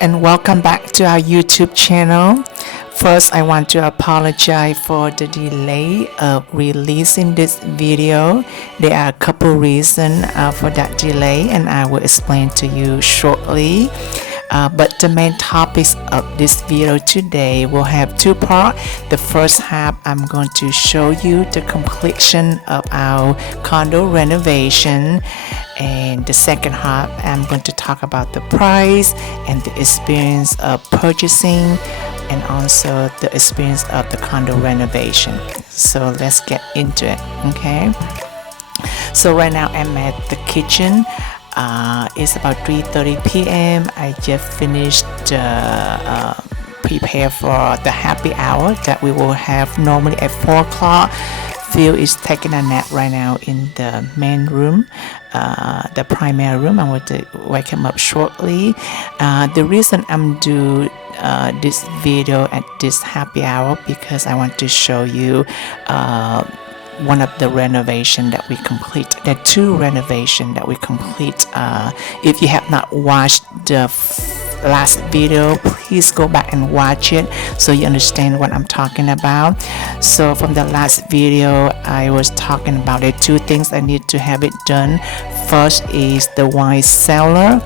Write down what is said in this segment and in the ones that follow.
and welcome back to our YouTube channel. First, I want to apologize for the delay of releasing this video. There are a couple reasons for that delay, and I will explain to you shortly. But the main topics of this video today will have two parts. The first half, I'm going to show you the completion of our condo renovation, and the second half, I'm going to talk about the price and the experience of purchasing, and also the experience of the condo renovation. So let's get into it. Okay, so right now I'm at the kitchen. It's about 3:30 p.m. I just finished prepare for the happy hour that we will have normally at 4 o'clock. Phil is taking a nap right now in the main room, the primary room. I'm going to wake him up shortly. The reason I'm doing this video at this happy hour because I want to show you one of the renovation that we complete. There are two renovation that we complete. If you have not watched the last video, please go back and watch it so you understand what I'm talking about. So from the last video, I was talking about the two things I need to have it done. First is the wine cellar,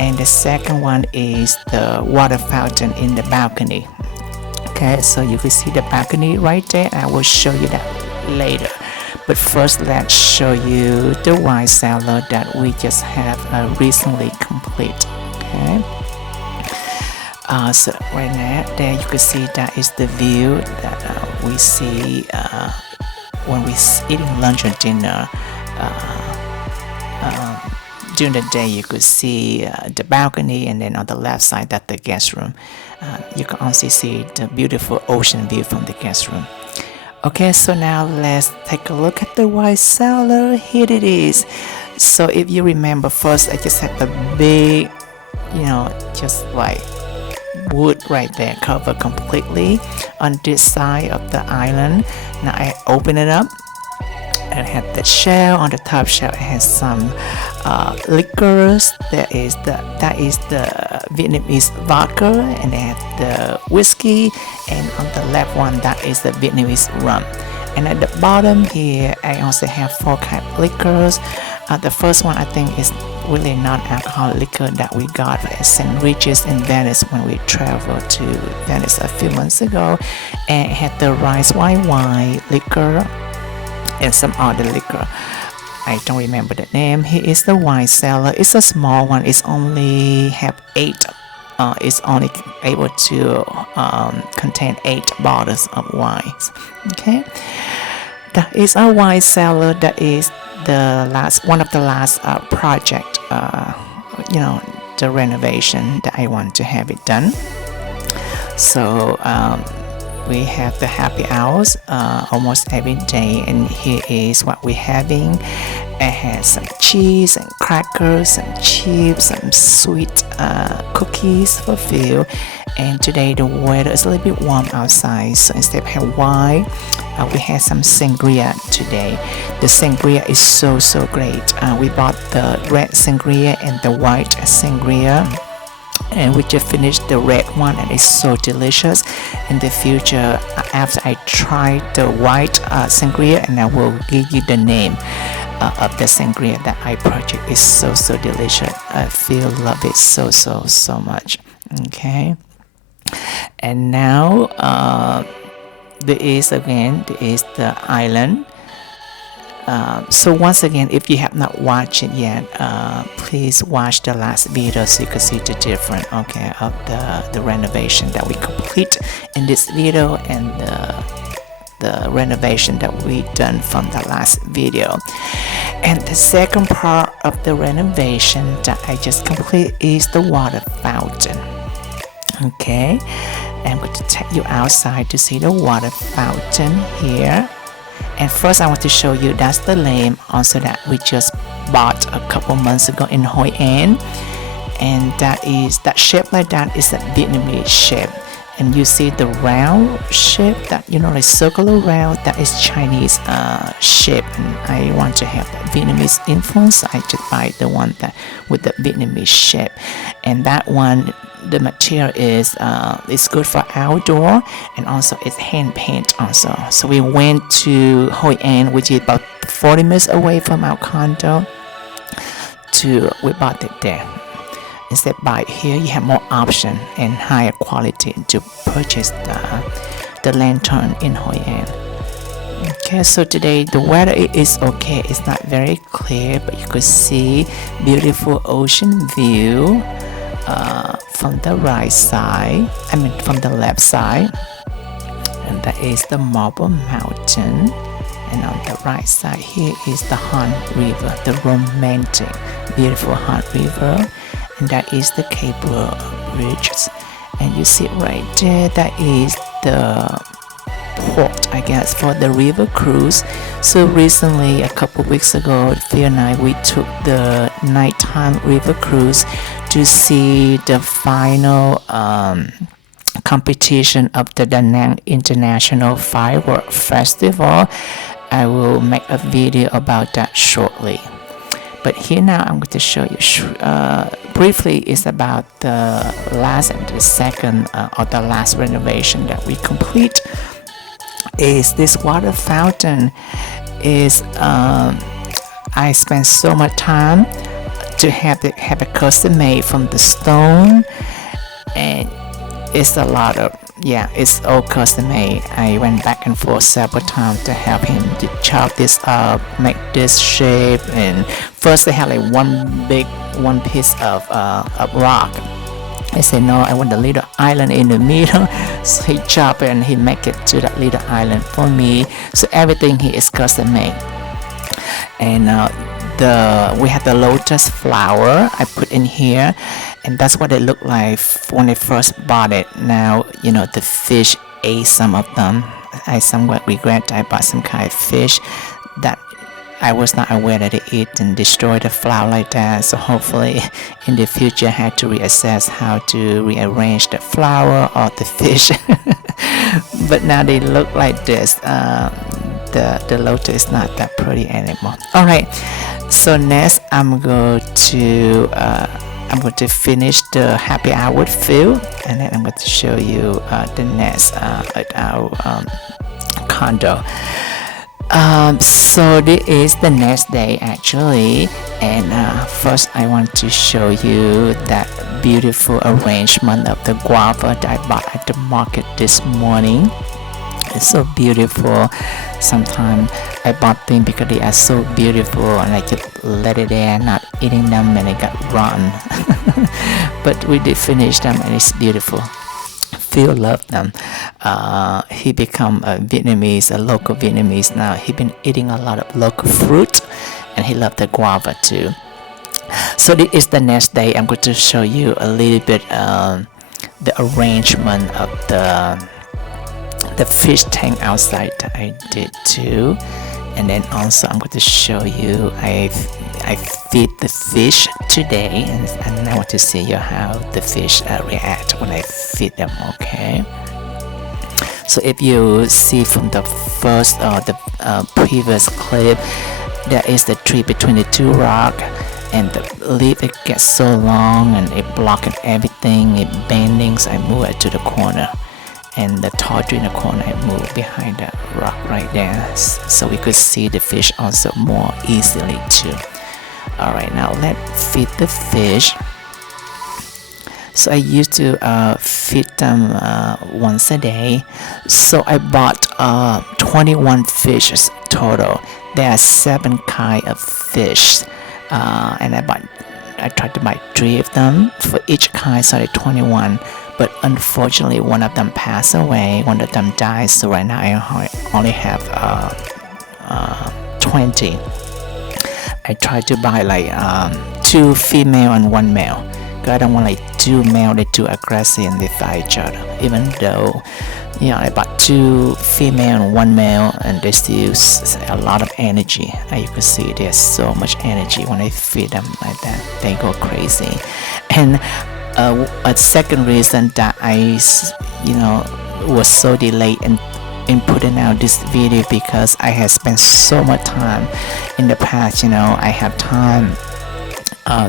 and the second one is the water fountain in the balcony. Okay, so you can see the balcony right there. I will show you that later, but first let's show you the wine cellar that we just have recently complete. Okay, so right now there you can see that is the view that we see when we eating lunch or dinner. During the day you could see the balcony, and then on the left side that's the guest room. You can also see the beautiful ocean view from the guest room. Okay, so now let's take a look at the wine cellar. Here it is. So if you remember, first I just had the big, just like wood right there covered completely on this side of the island. Now I open it up and had the shell. On the top shelf it has some liquors. That is the Vietnamese vodka, and they have the whiskey, and on the left one that is the Vietnamese rum. And at the bottom here I also have 4 kind of liquors. The first one I think is really non-alcoholic liquor that we got at St. Regis in Venice when we traveled to Venice a few months ago, and it had the rice wine liquor and some other liquor. I don't remember the name. Here is the wine cellar. It's a small one. It's only have 8. It's only able to contain 8 bottles of wines. Okay, that is our wine cellar. That is the one of the last project. The renovation that I want to have it done. So we have the happy hours almost every day, and here is what we're having. It has some cheese and crackers, some chips, some sweet cookies for Phil. And today the weather is a little bit warm outside, so instead of have wine, we had some sangria today. The sangria is so great. We bought the red sangria and the white sangria, and we just finished the red one, and it's so delicious. In the future, after I try the white sangria, and I will give you the name of the sangria that I purchased. It's so delicious. I feel love it so much. Okay, and now there is the island. So once again, if you have not watched it yet, please watch the last video so you can see the difference, okay, of the renovation that we complete in this video, and the renovation that we done from the last video. And the second part of the renovation that I just complete is the water fountain. Okay, I'm going to take you outside to see the water fountain here. And first I want to show you that's the lamp also that we just bought a couple months ago in Hoi An, and that shape like that is a Vietnamese shape. And you see the round shape, that like circular round, that is Chinese shape, and I want to have that Vietnamese influence. I just buy the one that with the Vietnamese shape, and that one the material is it's good for outdoor, and also it's hand paint also. So we went to Hoi An, which is about 40 minutes away from our condo. We bought it there. Instead by here, you have more option and higher quality to purchase the lantern in Hoi An. Okay, so today the weather is okay. It's not very clear, but you could see beautiful ocean view from the right side. From the left side, and that is the Marble Mountain. And on the right side here is the Han River, the romantic, beautiful Han River. And that is the cable bridges. And you see right there, that is the port, I guess, for the river cruise. So recently, a couple weeks ago, Phil and I, we took the nighttime river cruise to see the final competition of the Da Nang International Firework Festival. I will make a video about that shortly. But here now I'm going to show you briefly is about the last and the second or the last renovation that we complete. Is this water fountain is I spent so much time to have it custom made from the stone, and it's a lot of it's all custom made. I went back and forth several times to help him to chop this up, make this shape. And first they had like one piece of rock. I said no, I want a little island in the middle. So he chopped it and he make it to that little island for me. So everything here is custom made. And we had the lotus flower I put in here, and that's what it looked like when I first bought it. Now the fish ate some of them. I somewhat regret I bought some kind of fish that I was not aware that it eat and destroy the flower like that. So hopefully in the future I had to reassess how to rearrange the flower or the fish. But now they look like this. The lotus is not that pretty anymore. Alright, so next I'm going to finish the happy hour with Phil, and then I'm going to show you the next at our condo. So this is the next day actually, and first I want to show you that beautiful arrangement of the guava that I bought at the market this morning. It's so beautiful. Sometimes I bought things because they are so beautiful and I just let it there, not eating them, and they got rotten. But we did finish them and it's beautiful. Phil loved them. He become a local Vietnamese now. He been eating a lot of local fruit, and he loved the guava too. So this is the next day. I'm going to show you a little bit the arrangement of the fish tank outside that I did too. And then also I'm going to show you I feed the fish today, and I want to see you how the fish react when I feed them. Okay, so if you see from the first or the previous clip, there is the tree between the two rocks, and the leaf it gets so long and it blocking everything, it bending, so I move it to the corner. And the tall tree in the corner I moved behind the rock right there, so we could see the fish also more easily too. Alright, now let's feed the fish. So I used to feed them once a day. So I bought 21 fishes total. There are 7 kinds of fish, and I tried to buy 3 of them for each kind, so 21. But unfortunately one of them passed away, one of them died, so right now I only have 20. I tried to buy like 2 female and 1 male, because I don't want like 2 male, they're too aggressive and they fight each other. Even though I bought 2 female and 1 male, and they still use a lot of energy. And you can see there's so much energy when I feed them like that, they go crazy. And a second reason that I was so delayed in putting out this video, because I have spent so much time in the past. I have time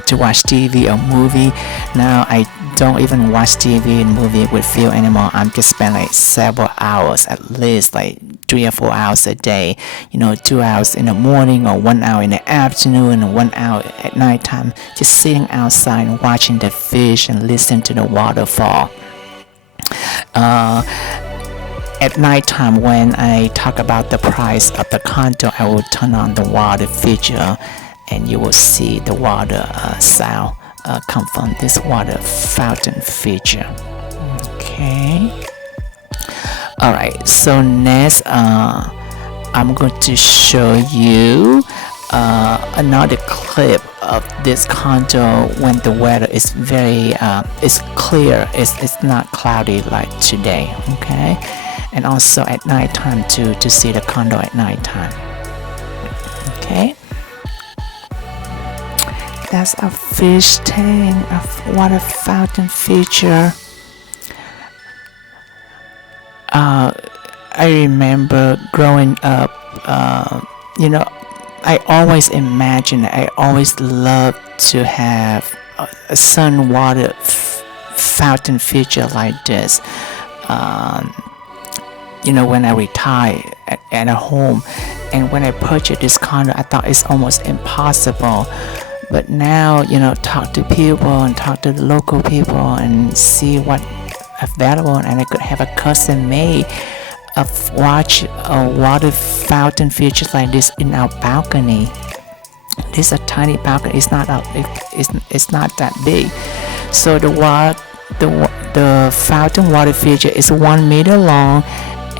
to watch TV or movie. Now I don't even watch TV and movie with Phil anymore. I'm just spend like several hours, at least like 3 or 4 hours a day. 2 hours in the morning, or 1 hour in the afternoon, and 1 hour at nighttime, just sitting outside and watching the fish and listening to the waterfall. At nighttime, when I talk about the price of the condo, I will turn on the water feature, and you will see the water sound come from this water fountain feature. Okay. Alright, so next I'm going to show you another clip of this condo when the weather is very it's clear, it's not cloudy like today. Okay, and also at nighttime to see the condo at nighttime. Okay, that's a fish tank, a water fountain feature. I remember growing up, I always imagined, I always loved to have a sun water fountain feature like this. When I retired at a home, and when I purchased this condo, I thought it's almost impossible. But now, talk to people and talk to the local people and see what available, and I could have a custom made of watch a water fountain features like this in our balcony. This is a tiny balcony. It's not that big. So the fountain water feature is 1 meter long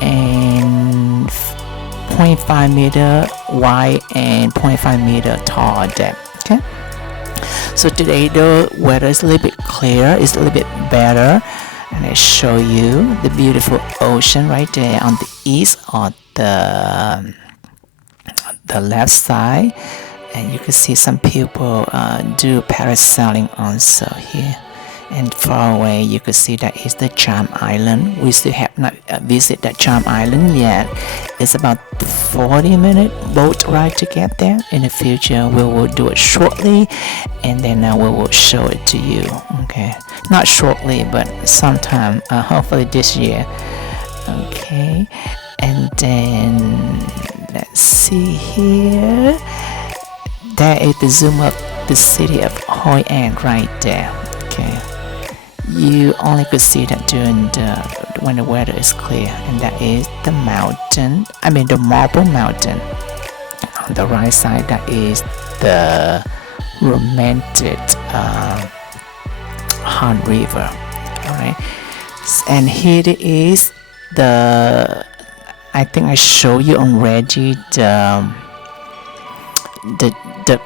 and 0.5 meter wide and 0.5 meter tall depth. Okay. So today the weather is a little bit clear. It's a little bit better. And I show you the beautiful ocean right there on the east or the left side, and you can see some people do parasailing also here. And far away you can see that is the Charm Island. We still have not visited that Charm Island yet. It's about 40-minute boat ride to get there. In the future we will do it shortly, and then we will show it to you. Okay, not shortly, but sometime, hopefully this year. Okay, and then let's see here. There is the zoom up the city of Hoi An right there. Okay, you only could see that during when the weather is clear, and that is the mountain. I mean the Marble Mountain. On the right side, that is the romantic Han River. Alright, and here it is I think I showed you already the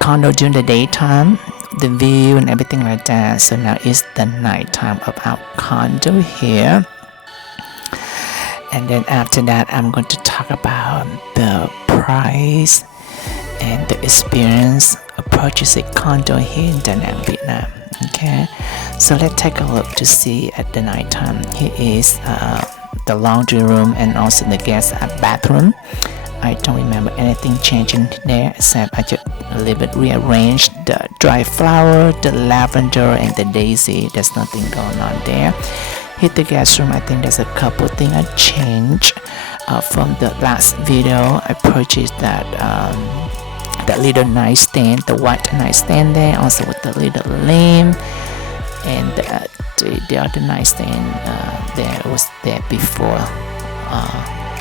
condo during the daytime, the view and everything like that. So now it's the nighttime of our condo here. And then after that, I'm going to talk about the price and the experience of purchasing condo here in Da Nang, Vietnam. Okay, so let's take a look to see at the nighttime. Here is the laundry room and also the guest bathroom. I don't remember anything changing there, except I just a little bit rearranged the dry flower, the lavender, and the daisy. There's nothing going on there. Hit the guest room. I think there's a couple things I changed from the last video. I purchased that little nightstand, the white nightstand there, also with the little lamp, and the other nightstand there was there before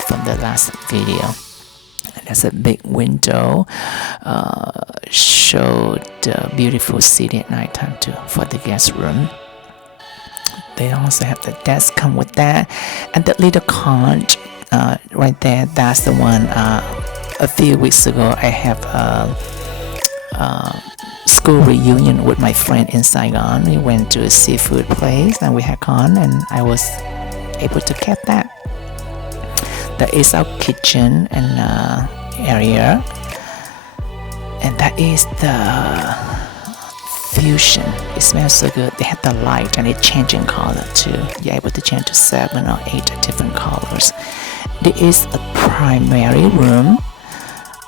from the last video. There's a big window, show the beautiful city at nighttime too for the guest room. They also have the desk come with that, and the little conch right there. That's the one. A few weeks ago, I have a school reunion with my friend in Saigon. We went to a seafood place and we had con, and I was able to get that. That is our kitchen and area, and that is the fusion. It smells so good. They have the light and it changing color too. You're able to change to 7 or 8 different colors. There is a primary room.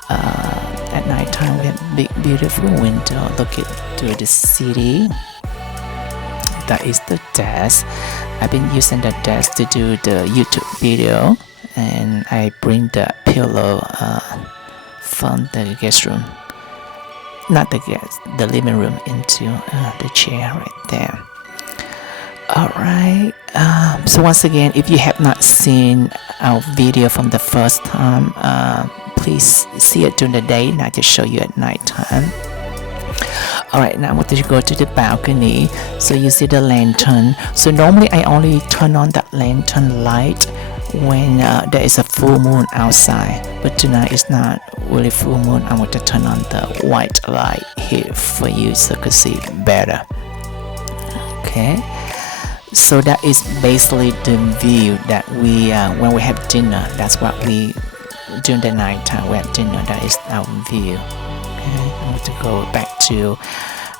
At nighttime we have big beautiful window looking to the city. that is the desk. I've been using the desk to do the YouTube video, and I bring the pillow from the guest room, not the guest, the living room, into the chair right there. Alright, so once again, if you have not seen our video from the first time, please see it during the day, and I just show you at night time. Alright, now I want to go to the balcony. So you see the lantern. So normally I only turn on that lantern light when there is a full moon outside, but tonight it's not really full moon. I want to turn on the white light here for you so you can see better. Okay, so that is basically the view that we when we have dinner. That's what we during the night time we have dinner. That is our view. Okay, I want to go back to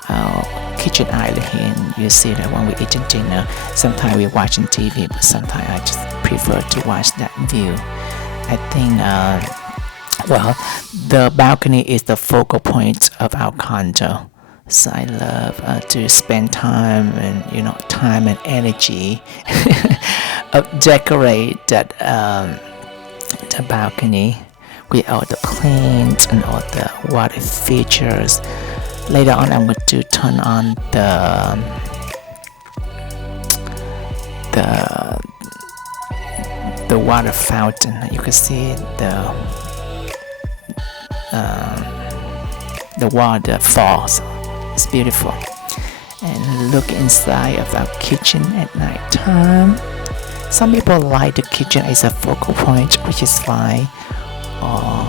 our kitchen island here, and you see that when we're eating dinner, sometimes we're watching TV, but sometimes I just prefer to watch that view. I think well, the balcony is the focal point of our condo, so I love to spend time and time and energy decorate that the balcony with all the plants and all the water features. Later on, I'm going to turn on the water fountain. You can see the water falls. It's beautiful. And look inside of our kitchen at night time. Some people like the kitchen as a focal point, which is fine, or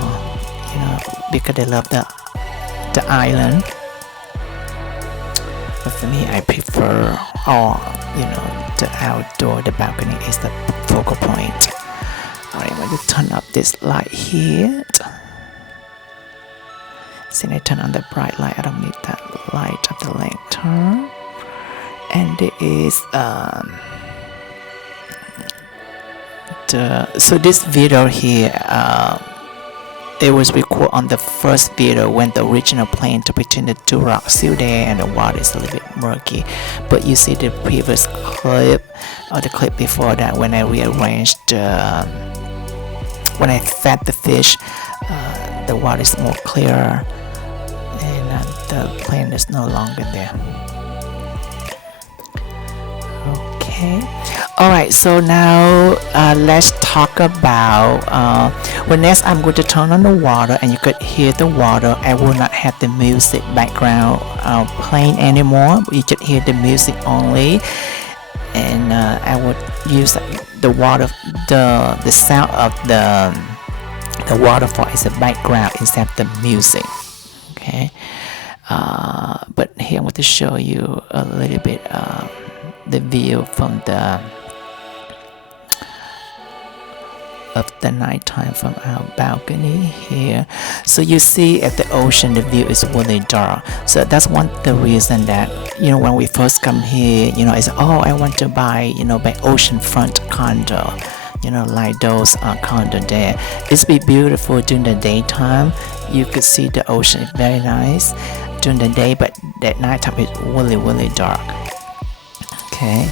because they love the island. But for me, I prefer the outdoor. The balcony is the focal point. Alright, I'm going to turn up this light here. Since I turn on the bright light, I don't need that light of the lantern. And there is so this video here, it was recorded on the first video when the original plane between the two rocks still there and the water is a little bit murky. But you see the previous clip or the clip before that, when I rearranged when I fed the fish, the water is more clearer and the plane is no longer there. Okay. Alright, so now let's talk about when next I'm going to turn on the water and you could hear the water. I will not have the music background playing anymore. You just hear the music only, and I would use the water, the sound of the waterfall as a background instead of the music. Okay, but here I'm going to show you a little bit the view from of the nighttime from our balcony here. So you see at the ocean, the view is really dark. So that's one of the reason that when we first come here, it's I want to buy by oceanfront condo, like those condo there. It's be beautiful during the daytime. You could see the ocean. It's very nice during the day, but at nighttime it's really dark. Okay,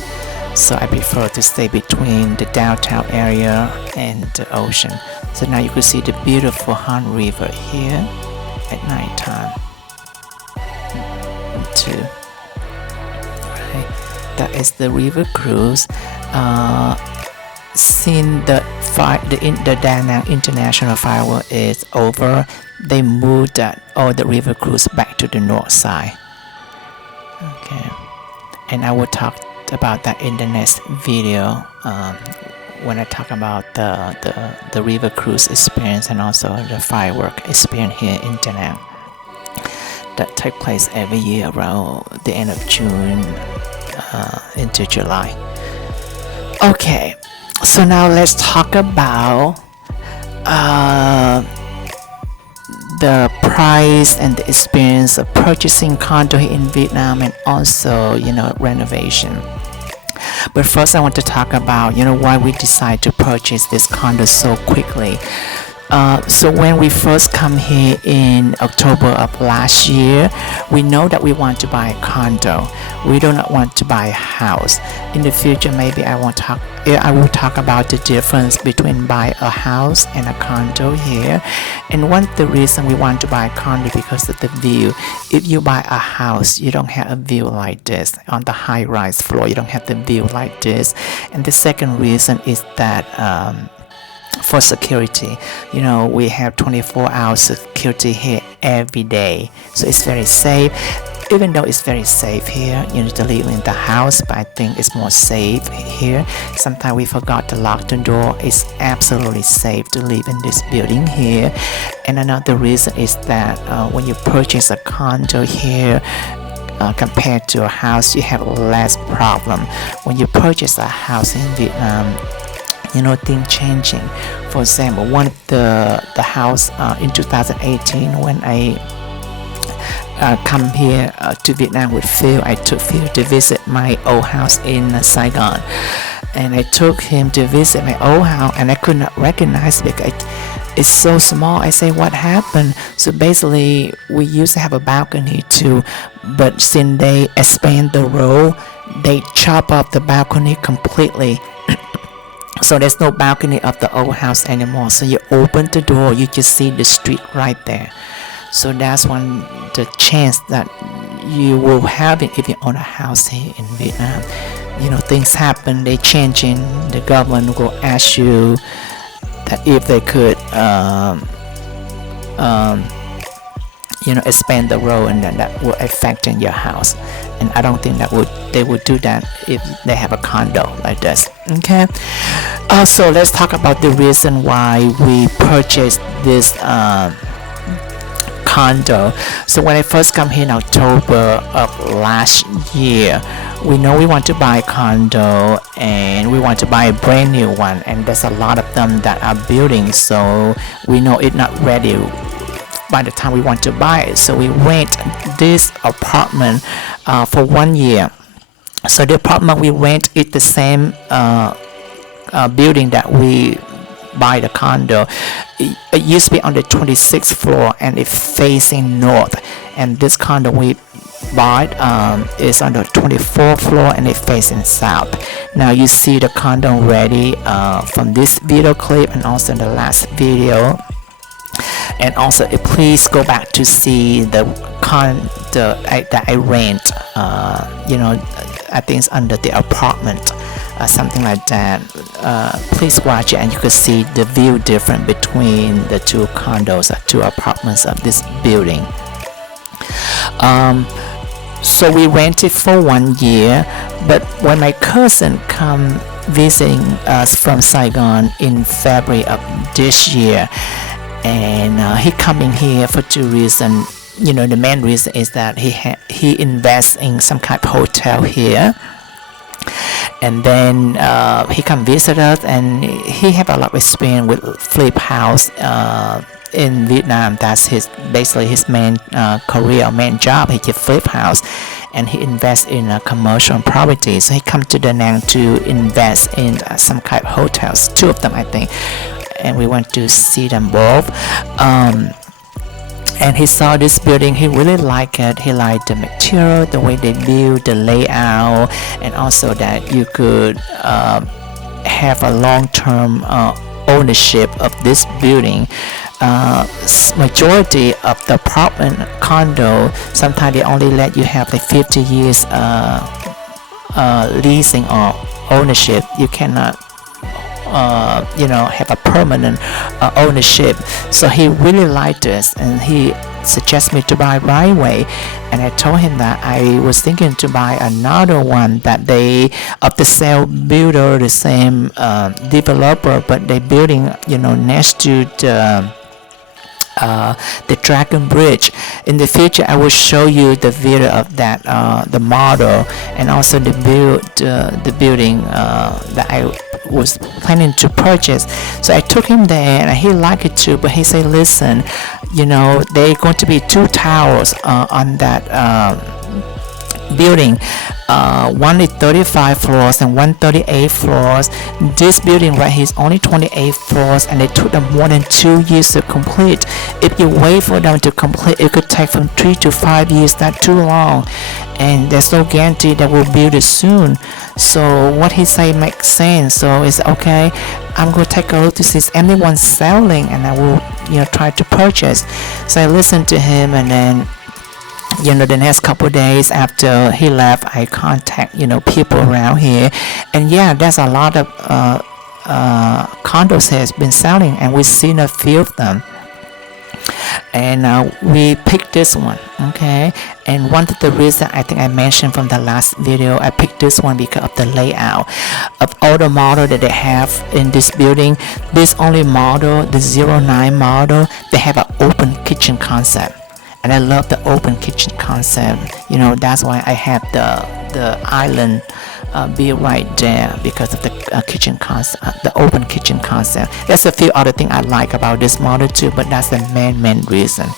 so I prefer to stay between the downtown area and the ocean. So now you can see the beautiful Han River here at nighttime too. Right, that is the river cruise. Since the Da Nang International Firework is over, they moved the river cruise back to the north side. Okay, and I will talk about that in the next video when I talk about the river cruise experience and also the firework experience here in Da Nang that take place every year around the end of June into July. Okay, so now let's talk about the price and the experience of purchasing condo here in Vietnam, and also renovation. But first I want to talk about why we decide to purchase this condo so quickly. So when we first come here in October of last year, we know that we want to buy a condo. We do not want to buy a house. In the future, maybe I will talk about the difference between buy a house and a condo here. And one of the reason we want to buy a condo because of the view. If you buy a house, you don't have a view like this on the high-rise floor. You don't have the view like this. And the second reason is that for security, we have 24-hour security here every day, so it's very safe. Even though it's very safe here, to live in the house, but I think it's more safe here. Sometimes we forgot to lock the door. It's absolutely safe to live in this building here. And another reason is that when you purchase a condo here, compared to a house, you have less problem. When you purchase a house in Vietnam, things changing. For example, one of the house in 2018 when I come here to Vietnam with Phil, I took Phil to visit my old house in Saigon, and I took him to visit my old house, and I could not recognize it because it's so small. I say, what happened? So basically, we used to have a balcony too, but since they expand the road, they chop up the balcony completely. So there's no balcony of the old house anymore. So you open the door, you just see the street right there. So that's the chance that you will have it if you own a house here in Vietnam. Things happen, they changing. The government will ask you that if they could expand the road, and then that will affect in your house. And I don't think they would do that if they have a condo like this. Okay. So let's talk about the reason why we purchased this condo. So when I first come here in October of last year, we know we want to buy a condo and we want to buy a brand new one, and there's a lot of them that are building, so we know it's not ready by the time we want to buy it. So we rent this apartment for 1 year. So the apartment we rent is the same building that we buy the condo. It used to be on the 26th floor and it's facing north, and this condo we bought is on the 24th floor and it's facing south. Now you see the condo already from this video clip and also in the last video. And also please go back to see the condo that I rent. I think it's under the apartment, something like that. Please watch it and you can see the view different between the two condos, two apartments of this building. So we rented for 1 year, but when my cousin come visiting us from Saigon in February of this year, and he coming here for two reasons. The main reason is that he invests in some kind of hotel here, and then he come visit us, and he have a lot of experience with flip house in Vietnam. That's basically his main career, main job. He just flip house, and he invests in commercial property. So he come to Da Nang to invest in some kind of hotels, 2 of them I think. And we went to see them both, and he saw this building. He really liked it. He liked the material, the way they build, the layout, and also that you could have a long-term ownership of this building. Majority of the apartment condo, sometimes they only let you have like 50 years leasing or ownership. You cannot have a permanent ownership. So he really liked this, and he suggested me to buy right away. And I told him that I was thinking to buy another one that they of the same builder, the same developer, but they building next to the Dragon Bridge. In the future, I will show you the video of that, the model, and also the building that I was planning to purchase. So I took him there, and he liked it too. But he said, "Listen, there are going to be 2 towers on that building, one is 35 floors and 138 floors. This building right here is only 28 floors, and it took them more than 2 years to complete. If you wait for them to complete, it could take from 3 to 5 years, not too long, and there's no guarantee that we'll build it soon. So what he say makes sense. So it's okay, I'm going to take a look to see if anyone's selling, and I will try to purchase. So I listened to him, and then the next couple days after he left, I contact people around here, and there's a lot of condos has been selling, and we've seen a few of them, and we picked this one. Okay, and one of the reasons I think I mentioned from the last video, I picked this one because of the layout of all the model that they have in this building. This only model, the 09 model, they have an open kitchen concept. And I love the open kitchen concept. That's why I have the island be right there, because of the kitchen concept, the open kitchen concept. There's a few other things I like about this model too, but that's the main reason.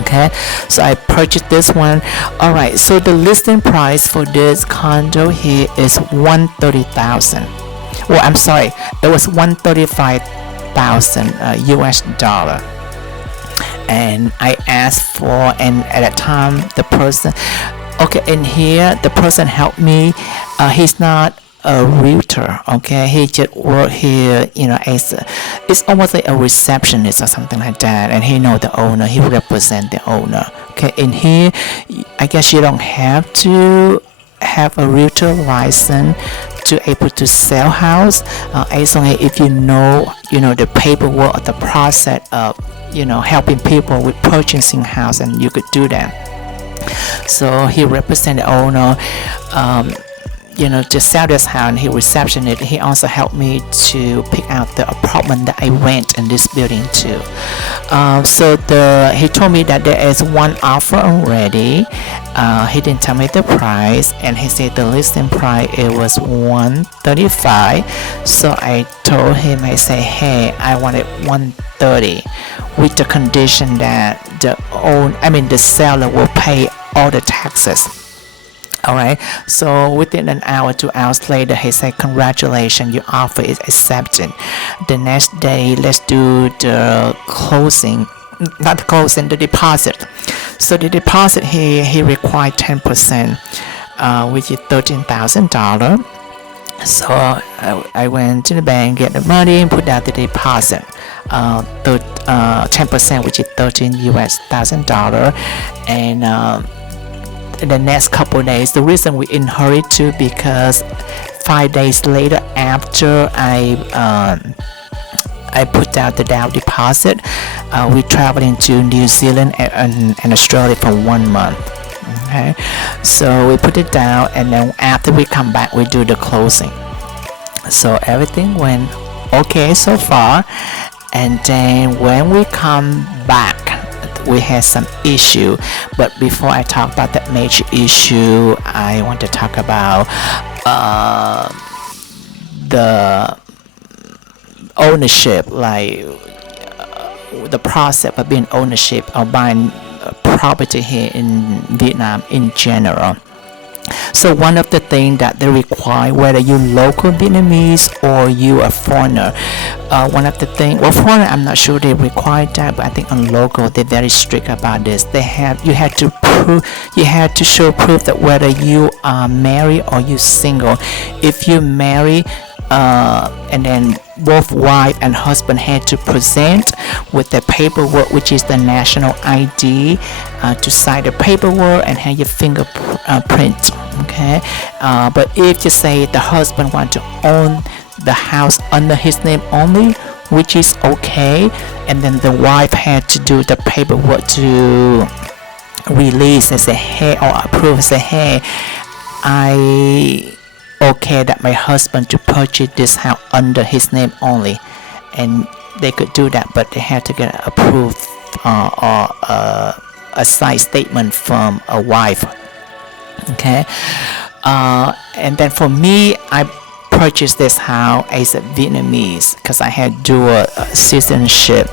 Okay, so I purchased this one. All right, so the listing price for this condo here is $130,000. Well, I'm sorry, it was $135,000 US dollar. And I asked for, and at that time the person, in here the person helped me. He's not a realtor. Okay, he just work here as it's almost like a receptionist or something like that, and he know the owner, he represent the owner. Okay, in here I guess you don't have to have a realtor license to able to sell house, as long as if you know the paperwork or the process of helping people with purchasing house, and you could do that. So he represent the owner, to sell this house, and he reception it. He also helped me to pick out the apartment that I rent in this building too. So he told me that there is one offer already. He didn't tell me the price, and he said the listing price it was $135. So I told him, I say, hey, I wanted $130, with the condition that the seller will pay all the taxes. Alright, so within an hour, 2 hours later, he said, congratulations, your offer is accepted. The next day, let's do the closing, not the closing, the deposit. So the deposit here, he required 10%, which is $13,000. So I went to the bank, get the money, and put out the deposit. 10%, which is $13,000, and in the next couple of days. The reason we in hurry too, because 5 days later after I put out the down deposit, we traveling to New Zealand and Australia for 1 month. Okay, so we put it down, and then after we come back, we do the closing. So everything went okay so far, and then when we come back, we had some issue. But before I talk about that major issue, I want to talk about the ownership, like the process of being ownership of buying property here in Vietnam in general. So one of the things that they require, whether you local Vietnamese or you a foreigner, one of the things, well, foreigner I'm not sure they require that, but I think on local they're very strict about this. You had to show proof that whether you are married or you single. If you marry, and then both wife and husband had to present with the paperwork, which is the national ID, to sign the paperwork and have your fingerprint. Okay, but if you say the husband want to own the house under his name only, which is okay, and then the wife had to do the paperwork to release and say, hey, or approve and say, hey, I okay that my husband to purchase this house under his name only, and they could do that, but they had to get approved or a signed statement from a wife. Okay, and then for me, I purchased this house as a Vietnamese because I had dual citizenship,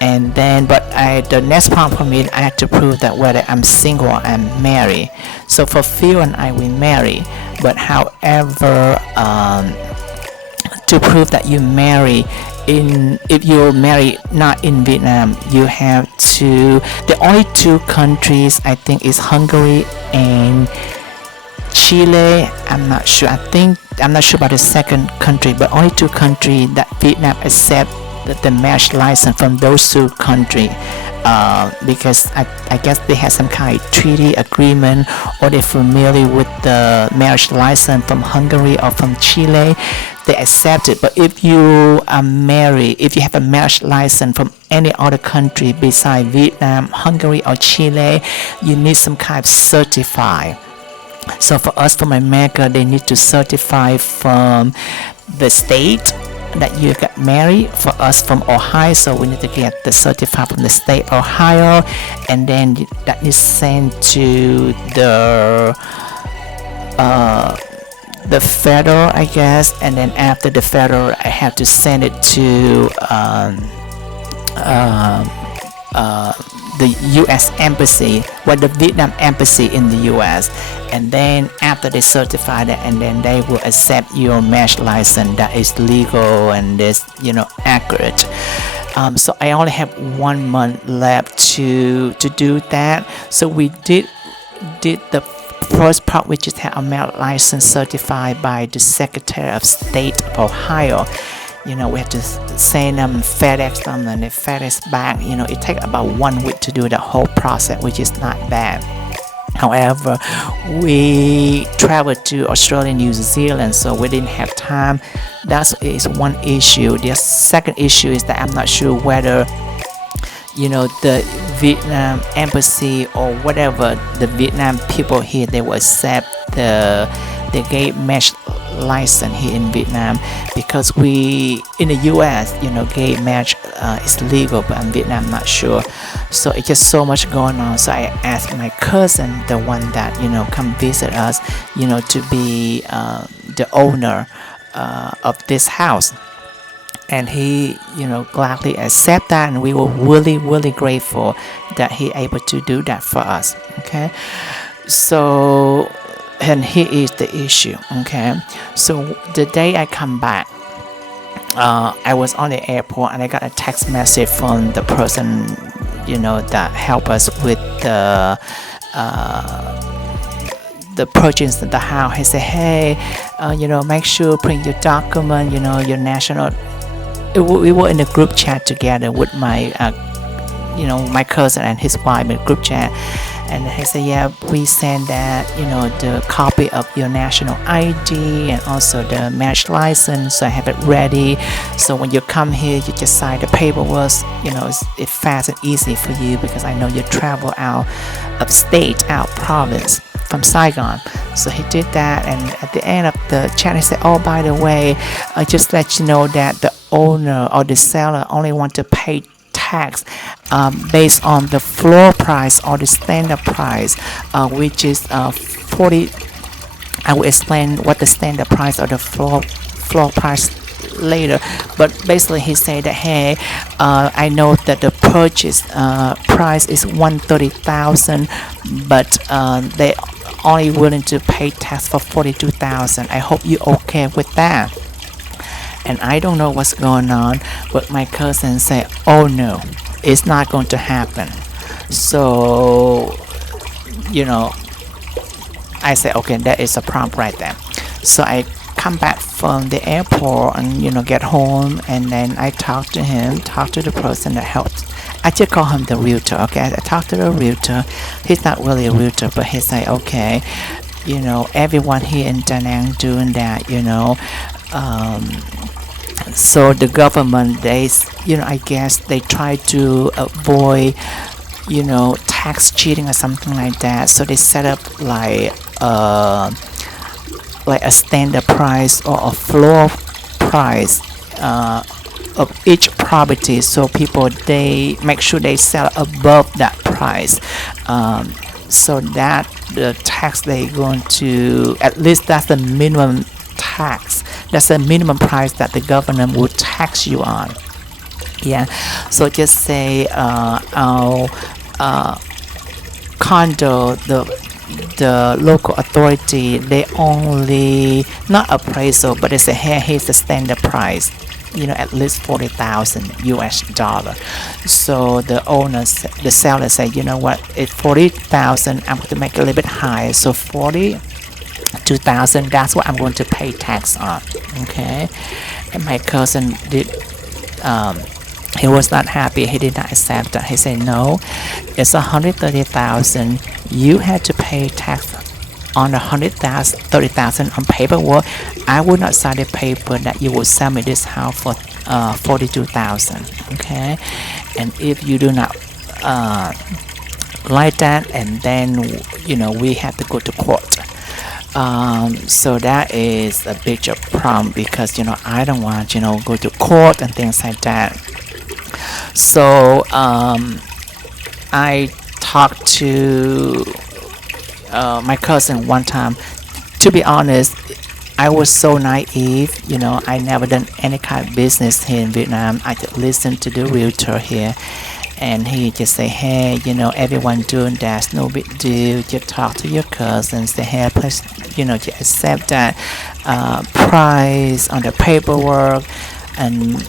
And then but the next part for me, I had to prove that whether I'm single or I'm married. So for Phil and I, we marry, but however, to prove that you marry if you're married not in Vietnam, you have to, the only two countries I think is Hungary and Chile. I'm not sure. I'm not sure about the second country, but only two countries that Vietnam accept the marriage license from those two countries. Because I guess they have some kind of treaty agreement, or they're familiar with the marriage license from Hungary or from Chile, they accept it. But if you are married, if you have a marriage license from any other country besides Vietnam, Hungary or Chile, you need some kind of certify. So for us from America, they need to certify from the state that you got married. For us from Ohio, so we need to get the certificate from the state of Ohio, and then that is sent to the federal, I guess, and then after the federal, I have to send it to the U.S. Embassy, the Vietnam Embassy in the U.S. And then after they certify that, and then they will accept your marriage license that is legal and is accurate. So I only have 1 month left to do that. So we did the first part, which is have a marriage license certified by the Secretary of State of Ohio. We have to send them, FedEx them, and they FedEx back. It takes about 1 week to do the whole process, which is not bad. However, we traveled to Australia and New Zealand, so we didn't have time. That is one issue. The second issue is that I'm not sure whether the Vietnam embassy or whatever, the Vietnam people here, they will accept the gay marriage license here in Vietnam, because we in the US, gay marriage is legal, but in Vietnam I'm not sure. So it's just so much going on. So I asked my cousin, the one that come visit us, to be the owner of this house, and he gladly accept that, and we were really grateful that he able to do that for us. Okay, so, and here is the issue. Okay, so the day I come back, I was on the airport, and I got a text message from the person that helped us with the purchase of the house. He said, hey, make sure bring your document, your national. We were in a group chat together with my my cousin and his wife in a group chat, and he said, yeah, we send that, the copy of your national ID and also the marriage license, so I have it ready. So when you come here, you just sign the paperwork. It's fast and easy for you, because I know you travel out of state, out province from Saigon. So he did that, and at the end of the chat, he said, oh, by the way, I just let you know that the owner or the seller only want to pay tax based on the floor price or the standard price, which is 40. I will explain what the standard price or the floor price later, but basically he said that, hey, I know that the purchase price is 130,000, but they only willing to pay tax for 42,000. I hope you okay with that. And I don't know what's going on, but my cousin said, oh no, it's not going to happen. So I said, okay, that is a problem right there. So I come back from the airport and get home, and then I talk to the person that helped. I just call him the realtor. Okay, I talked to the realtor. He's not really a realtor, but he said, okay, everyone here in Da Nang doing that, so the government, they, I guess they try to avoid, tax cheating or something like that. So they set up like a standard price or a floor price of each property. So people, they make sure they sell above that price. So that the tax they going to, at least that's the minimum tax. That's the minimum price that the government will tax you on. Yeah, so just say our uh, condo, the local authority, they only not appraisal, but they say, hey, here's the standard price, at least 40,000 US dollar. So the owners, the seller said, you know what, it's 40,000, I'm going to make it a little bit higher, so 42,000, that's what I'm going to pay tax on. Okay, and my cousin did. He was not happy. He did not accept that. He said, "No, it's 130,000. You had to pay tax on 130,000 on paperwork. I will not sign the paper that you will sell me this house for 42,000. Okay, and if you do not like that, and then we have to go to court." So that is a big problem because I don't want go to court and things like that. So I talked to my cousin one time. To be honest, I was so naive. I never done any kind of business here in Vietnam. I just listened to the realtor here, and he just say, hey, everyone doing that, no big deal. Just talk to your cousin, say, hey, please, just accept that price on the paperwork, and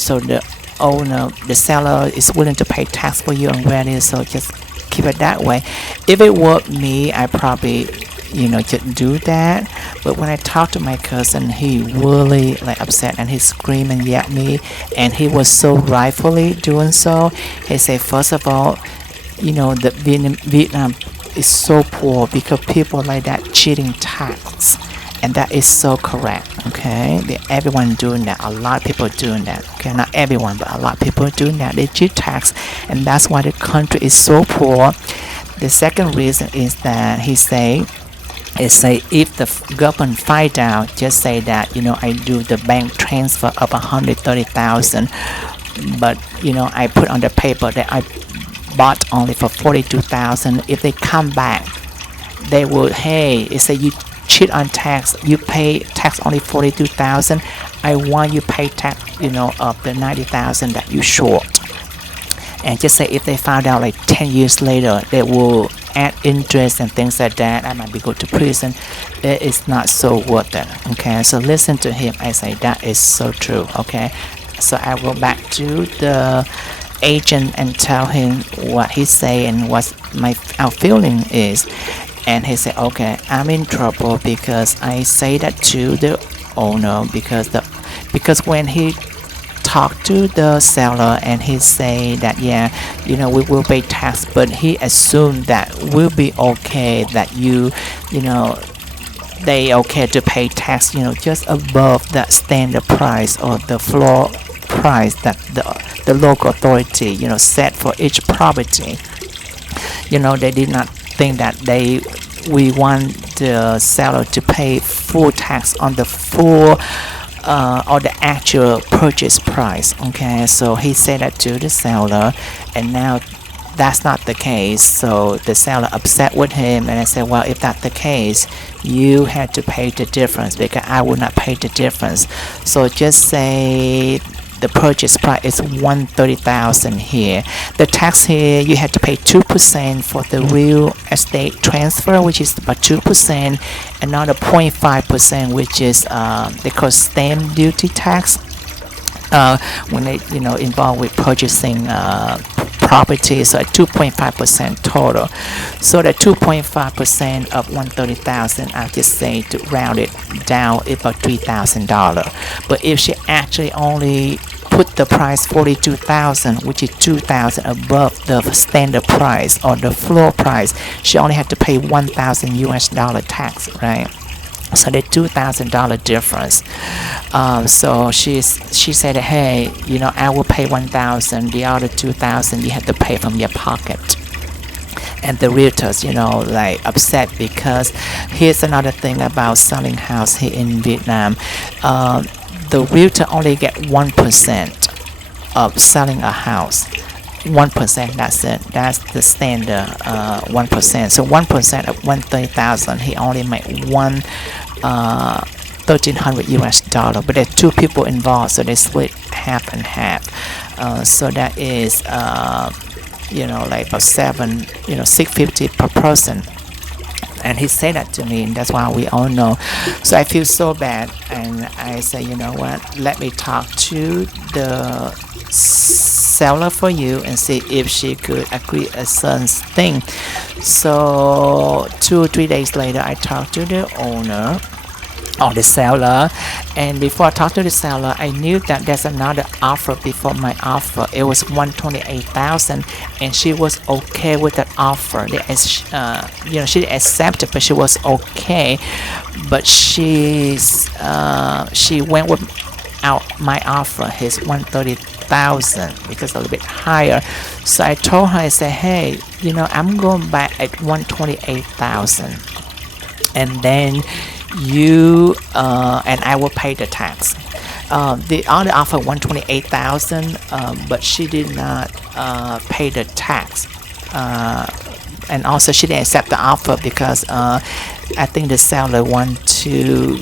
so the owner, the seller is willing to pay tax for you and ready. So just keep it that way. If it were me, I probably just do that. But when I talked to my cousin, he really upset, and he screamed and yelled at me, and he was so rightfully doing so. He said, first of all, the Vietnam is so poor because people like that cheating tax, and that is so correct. Okay, everyone doing that, a lot of people doing that. Okay, not everyone, but a lot of people doing that. They cheat tax, and that's why the country is so poor. The second reason is that he say if the government find out, just say that I do the bank transfer of 130,000, but I put on the paper that I bought only for 42,000. If they come back, they will, hey, it say you cheat on tax, you pay tax only 42,000. I want you pay tax of the 90,000 that you short. And just say if they found out 10 years later, they will add interest and things like that. I might be go to prison. It is not so worth it. Okay, so listen to him. I say that is so true. Okay, so I go back to the agent and tell him what he say and what our feeling is. And he said, okay, I'm in trouble because I say that to the owner because when he talked to the seller and he say that we will pay tax, but he assumed that will be okay, that they okay to pay tax just above that standard price or the floor price that the local authority set for each property. They did not think that we want the seller to pay full tax on the full or the actual purchase price. Okay, so he said that to the seller, and now that's not the case. So the seller upset with him, and I said, well, if that's the case, you had to pay the difference because I will not pay the difference. So just say the purchase price is 130,000 here. The tax here, you have to pay 2% for the real estate transfer, which is about 2%, another 0.5%, which is they call stamp duty tax. When they involved with purchasing property, so at 2.5% total. So the 2.5% of 130,000, I'll just say to round it down, about $3,000. But if she actually only put the price 42,000, which is 2,000 above the standard price or the floor price, she only had to pay 1,000 US dollar tax, right? So the $2,000 difference. So she said, hey, I will pay 1,000. The other 2,000 you have to pay from your pocket. And the realtors, upset because here's another thing about selling house here in Vietnam. The realtor only get 1% of selling a house. 1%, that's it. That's the standard 1%. So 1% of 130,000, he only made $1,300 US, but there's two people involved, so they split half and half. So that is like about 650 per person. And he said that to me, and that's why we all know. So I feel so bad, and I say, you know what, let me talk to the seller for you and see if she could agree a certain thing. So 2 or 3 days later, I talked to the owner or the seller, and before I talked to the seller, I knew that there's another offer before my offer. It was 128,000, and she was okay with that offer. She accepted, but she was okay. But she went without my offer, his 130,000, because a little bit higher. So I told her, I said, hey, I'm going back at 128,000, and then you and I will pay the tax. The other offer 128,000, but she did not pay the tax, and also she didn't accept the offer because I think the seller want to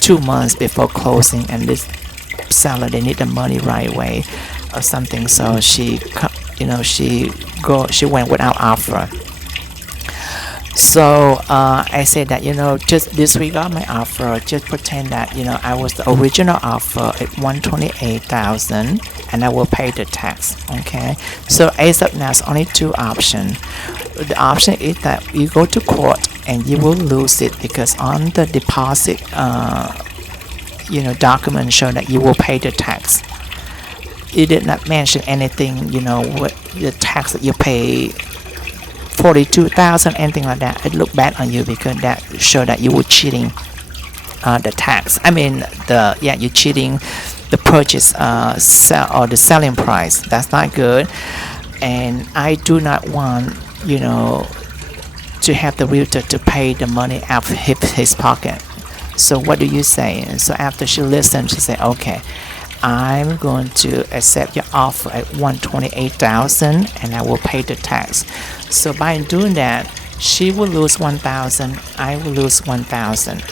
2 months before closing, and this seller, they need the money right away or something. So she went without offer. So I said that, just disregard my offer, just pretend that, I was the original offer at 128,000, and I will pay the tax. Okay, so as of now, it's only 2 options. The option is that you go to court and you will lose it, because on the deposit document show that you will pay the tax. It did not mention anything, what the tax that you pay, 42,000, anything like that. It looked bad on you, because that showed that you were cheating the tax. I mean, you're cheating the purchase sell or the selling price. That's not good, and I do not want to have the realtor to pay the money out of his pocket. So what do you say? And so after she listened, she said, okay, I'm going to accept your offer at 128,000, and I will pay the tax. So by doing that, she will lose 1,000, I will lose 1,000.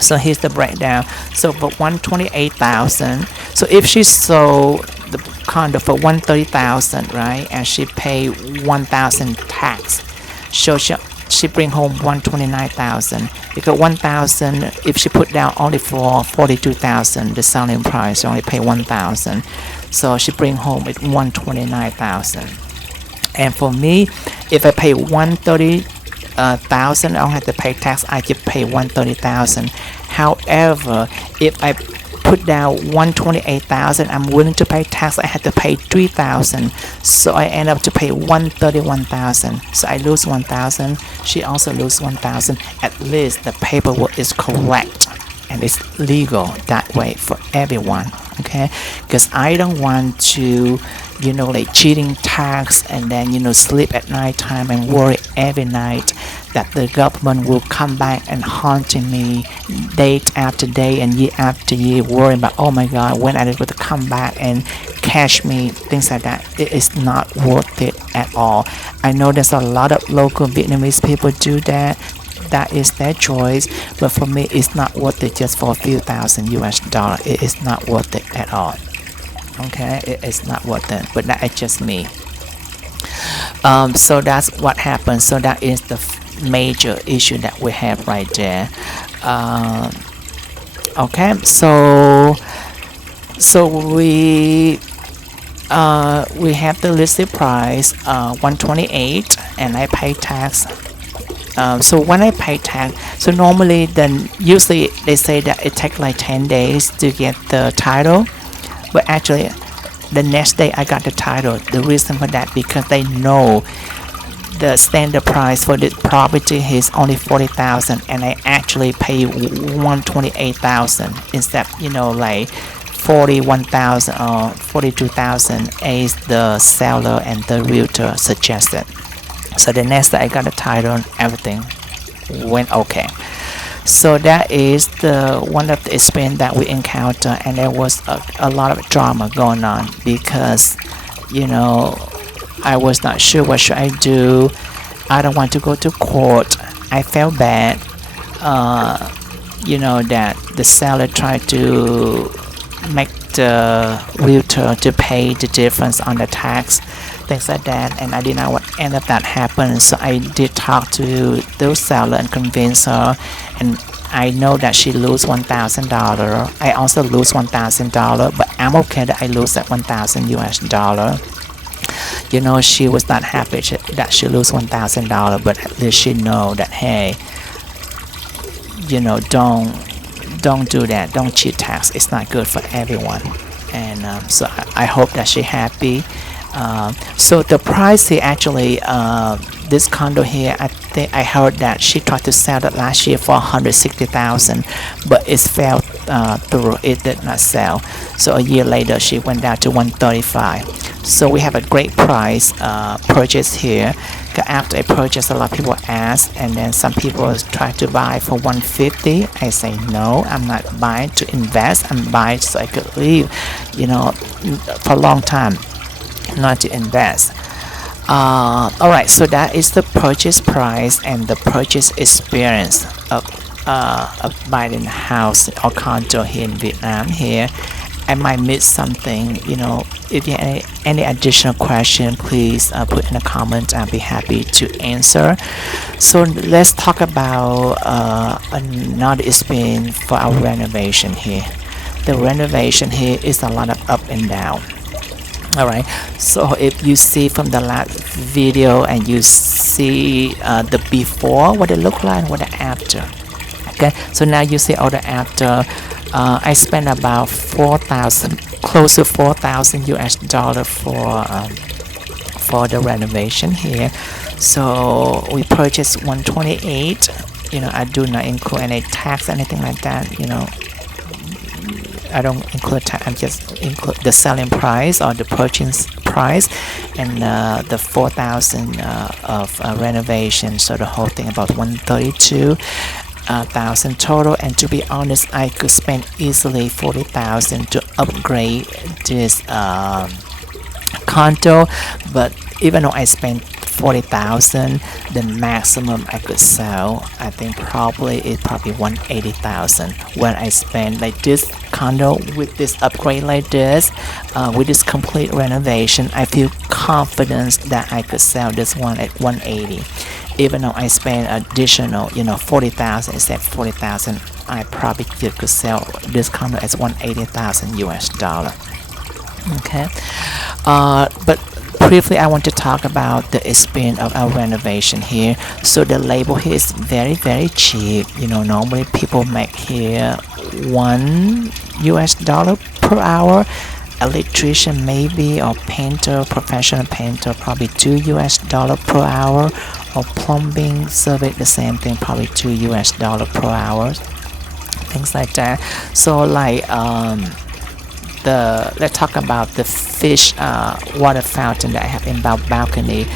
So here's the breakdown. So for 128,000, so if she sold the condo for 130,000, right, and she paid 1,000 tax, so she bring home 129,000, because 1,000, if she put down only for 42,000, the selling price, she only pay 1,000, so she bring home at 129,000. And for me, if I pay 130,000, I don't have to pay tax. I just pay 130,000. However, if I put down 128,000, I'm willing to pay tax. I had to pay 3,000, so I end up to pay 131,000. So I lose 1,000. She also lose 1,000. At least the paperwork is correct and it's legal that way for everyone. Okay, because I don't want to, like cheating tax and then sleep at night time and worry every night that the government will come back and haunting me day after day and year after year, worrying about, oh my God, when are they going to come back and catch me, things like that. It is not worth it at all. I know there's a lot of local Vietnamese people do that. That is their choice, but for me, it's not worth it just for a few thousand US dollars. It is not worth it at all. Okay, it is not worth it, but that is just me. So that's what happened. So that is the major issue that we have right there. Okay, so we have the listed price 128, and I pay tax. So when I pay tax, so normally usually they say that it takes like 10 days to get the title, but actually the next day I got the title. The reason for that, because they know the standard price for this property is only 40,000, and I actually pay 128,000 instead, like 41,000 or 42,000 as the seller and the realtor suggested. So the next day I got the title and everything went okay. So that is one of the experience that we encounter, and there was a lot of drama going on because I was not sure what should I do. I don't want to go to court. I felt bad. that the seller tried to make the realtor to pay the difference on the tax, things like that, and I did not want any of that happen. So I did talk to the seller and convince her, and I know that she lose $1,000. I also lose $1,000, but I'm okay that I lose that $1,000 US. She was not happy that she lose $1,000, but at least she know that, hey, don't do that, don't cheat tax, it's not good for everyone. And so I hope that she happy. So the price here, actually, this condo here, I think I heard that she tried to sell it last year for 160,000, but it fell through, it did not sell. So a year later she went down to 135. So we have a great price purchase here. After I purchase, a lot of people ask, and then some people try to buy for 150. I say no, I'm not buying to invest, I'm buying so I could live for a long time, not to invest. Alright, so that is the purchase price and the purchase experience of buying a house or condo here in Vietnam here. I might miss something. If you have any additional question, please put in a comment. I'll be happy to answer. So let's talk about another experience for our renovation here. The renovation here is a lot of up and down. Alright, so if you see from the last video and you see the before, what it looked like, what the after. Okay, so now you see all the after. I spent about 4,000, close to 4,000 US dollar for the renovation here. So we purchased 128. I do not include any tax, anything like that. I don't include tax. I just include the selling price or the purchase price, and the 4,000 of renovation. So the whole thing about 132,000 total. And to be honest, I could spend easily 40,000 to upgrade this condo, but even though I spent 40,000, the maximum I could sell, I think probably 180,000. When I spend like this condo with this upgrade like this, with this complete renovation, I feel confident that I could sell this one at 180. Even though I spend additional 40,000, instead 40,000, I probably could sell this condo as 180,000 US dollar. Okay, but briefly I want to talk about the experience of our renovation here. So the labor here is very, very cheap. Normally people make here $1 US per hour. Electrician maybe, or painter, professional painter, probably $2 US per hour, or plumbing service, the same thing, probably $2 US per hour, things like that. So like let's talk about the fish water fountain that I have in balcony.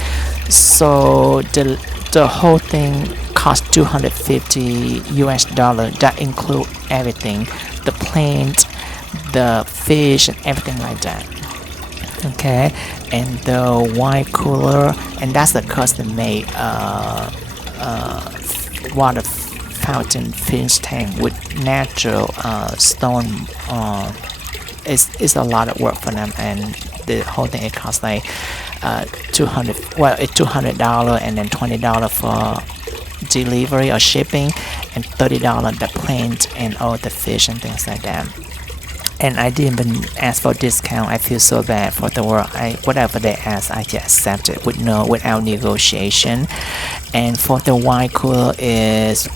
So the whole thing cost $250 US. That include everything, the plant, the fish, and everything like that. Okay, and the wine cooler, and that's the custom made water fountain fish tank with natural stone. It's a lot of work for them, and the whole thing, it costs like $200. Well, it's $200, and then $20 for delivery or shipping, and $30 the plant and all the fish and things like that. And I didn't even ask for discount. I feel so bad for the work. Whatever they ask, I just accept it without negotiation. And for the wine cooler is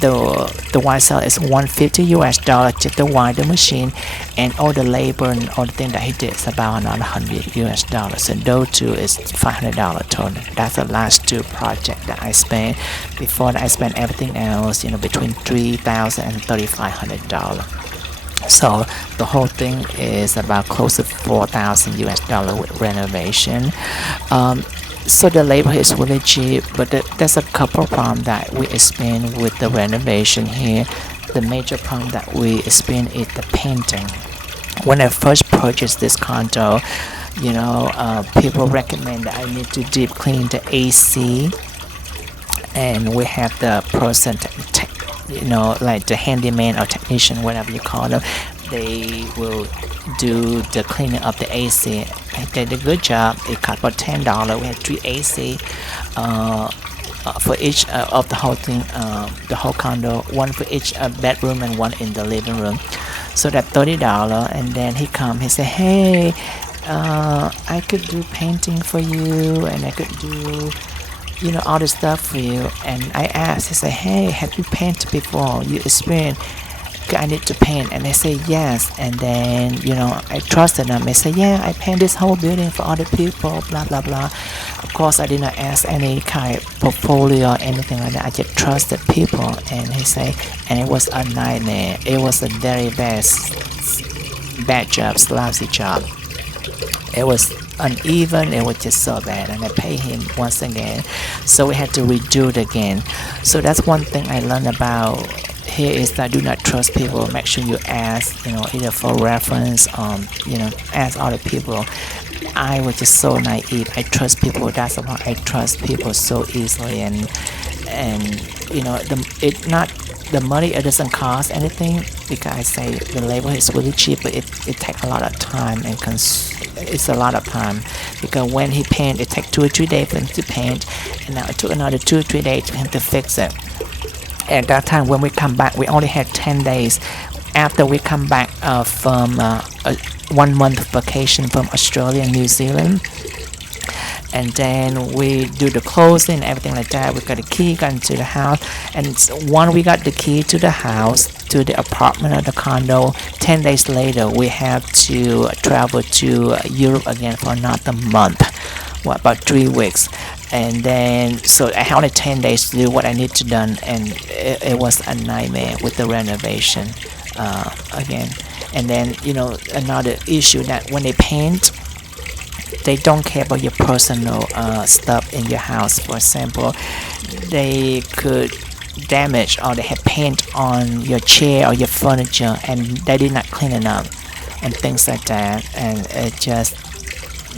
the wine cellar is $150 US, just the wine, the machine, and all the labor and all the thing that he did is about another $100 US. So those two is $500 total. That's the last two projects that I spent. Before that, I spent everything else, between $3,000 and $3,500. So the whole thing is about close to $4,000 US with renovation. So the labor is really cheap, but there's a couple problems that we experience with the renovation here. The major problem that we experience is the painting. When I first purchased this condo, people recommend that I need to deep clean the AC, and we have the person like the handyman or technician, whatever you call them. They will do the cleaning of the AC. They did a good job. It cost about $10. We had 3 AC for each of the whole thing, the whole condo, one for each bedroom and one in the living room. So that's $30. And then he said, hey, I could do painting for you, and I could do all the stuff for you. And I asked, he said, hey, have you painted before? You experienced? I need to paint. And they say yes. And then I trusted them. They say, yeah, I paint this whole building for other people, blah blah blah. Of course, I did not ask any kind of portfolio or anything like that. I just trusted people. And he say, and it was a nightmare. It was a very bad job, lousy job. It was uneven. It was just so bad, and I paid him once again, so we had to redo it again. So that's one thing I learned about here, is that do not trust people. Make sure you ask, either for reference, ask other people. I was just so naive. I trust people. That's why I trust people so easily, and the money, it doesn't cost anything, because I say the labor is really cheap, but it takes a lot of time, and it's a lot of time, because when he paint, it takes 2 or 3 days for him to paint, and now it took another 2 or 3 days for him to fix it. At that time, when we come back, we only had 10 days after we come back from a 1 month vacation from Australia and New Zealand. And then we do the closing and everything like that. We got the key, got into the house, and once we got the key to the house, to the apartment or the condo, 10 days later we have to travel to Europe again for another month, about 3 weeks. And then so I had only 10 days to do what I need to done, and it was a nightmare with the renovation again. And then another issue, that when they paint, they don't care about your personal stuff in your house. For example, they could damage, or they have paint on your chair or your furniture, and they did not clean it up, and things like that. And it just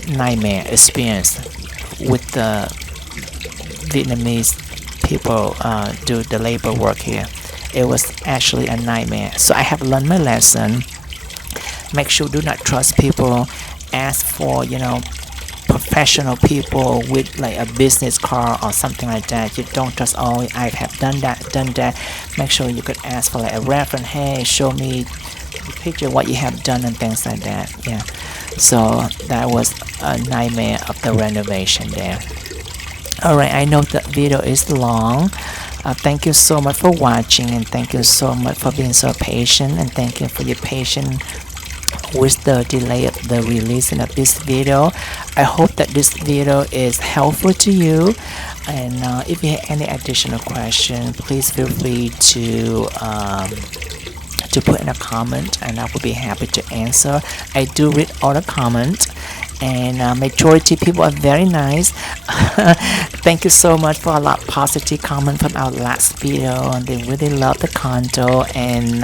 nightmare experience with the Vietnamese people do the labor work here. It was actually a nightmare. So I have learned my lesson. Make sure do not trust people. Ask for professional people with like a business card or something like that. You don't just I have done that. Make sure you could ask for like a reference. Hey, show me the picture what you have done and things like that. Yeah. So that was a nightmare of the renovation there. Alright, I know the video is long. Thank you so much for watching, and thank you so much for being so patient, and thank you for your patience with the delay of the releasing of this video. I hope that this video is helpful to you, and if you have any additional question, please feel free to put in a comment, and I will be happy to answer. I do read all the comments, and majority people are very nice. Thank you so much for a lot of positive comment from our last video, and they really love the condo, and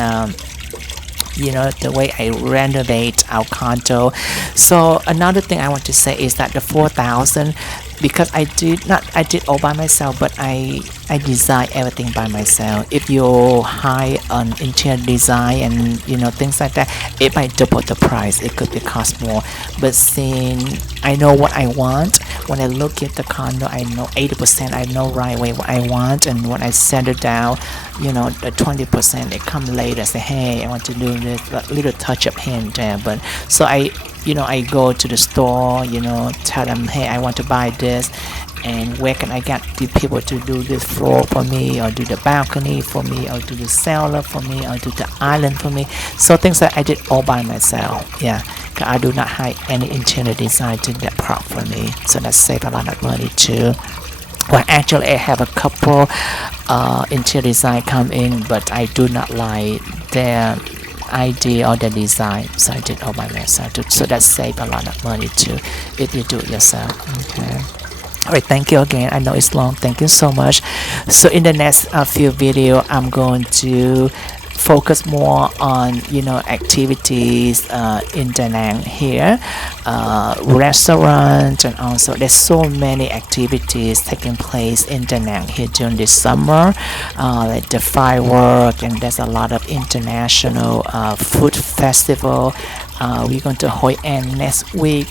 the way I renovate our condo. So another thing I want to say is that the 4,000, because I did all by myself, but I design everything by myself. If you hire an interior design and things like that, it might double the price. It could cost more. But since I know what I want, when I look at the condo, I know 80%. I know right away what I want, and when I send it down, the 20% it come later. Say, hey, I want to do this little touch up here and there. But so I go to the store, tell them, hey, I want to buy this, and where can I get the people to do this floor for me, or do the balcony for me, or do the cellar for me, or do the island for me. So things that I did all by myself. Yeah, cause I do not hire any interior design to do that prop for me. So that saved a lot of money too. Well, actually I have a couple interior design come in, but I do not like their idea or the design, so I did all by myself too. So that saved a lot of money too if you do it yourself. Okay. Alright, thank you again. I know it's long. Thank you so much. So in the next few video, I'm going to focus more on activities in Da Nang here, restaurants, and also there's so many activities taking place in Da Nang here during this summer, like the firework, and there's a lot of international food festival. We're going to Hoi An next week,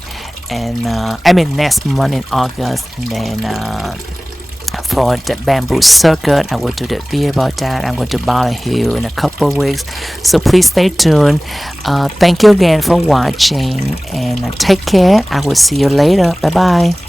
and I mean next month in August, and then for the bamboo circuit I will do the video about that. I'm going to Bali Hill in a couple of weeks, so please stay tuned. Thank you again for watching, and take care. I will see you later. Bye bye.